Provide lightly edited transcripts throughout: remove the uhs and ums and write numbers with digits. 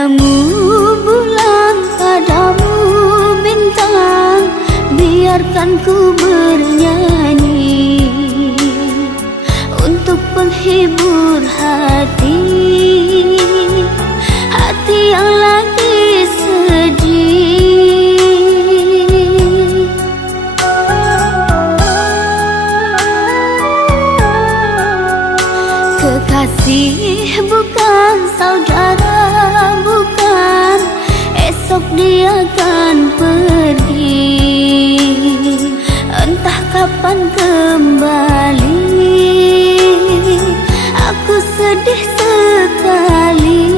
Padamu bulan, padamu bintang, biarkan ku bernyanyi untuk penghibur hati, hati yang lagi sedih. Kekasih bukan saudara, bukan, esok dia akan pergi, entah kapan kembali. Aku sedih sekali.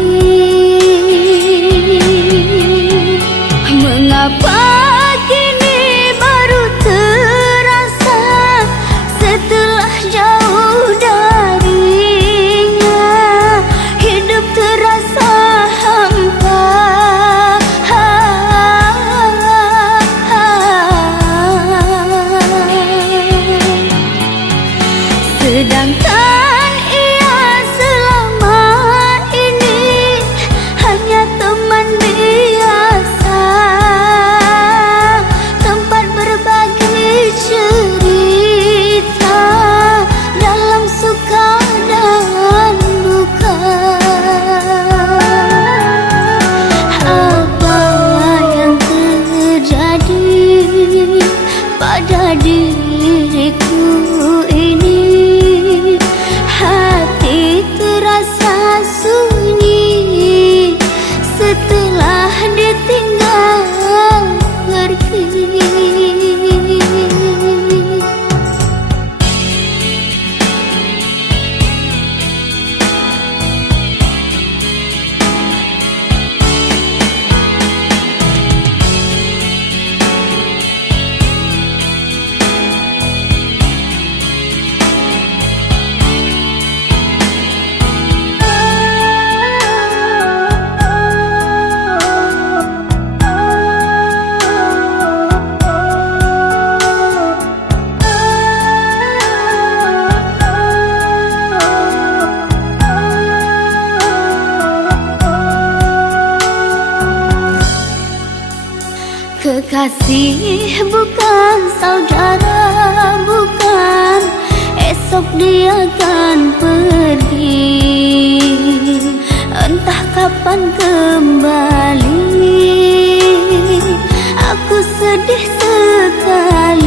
Mengapa kini baru terasa setelah jauh darinya, hidup terasa hampa. Sedangkan ia selama ini hanya teman biasa, tempat berbagi cerita dalam suka dan duka. Apa yang terjadi pada diriku ini? Hati terasa sunyi setelah ditinggal pergi. Kekasih bukan saudara, bukan, esok dia akan pergi, entah kapan kembali. Aku sedih sekali.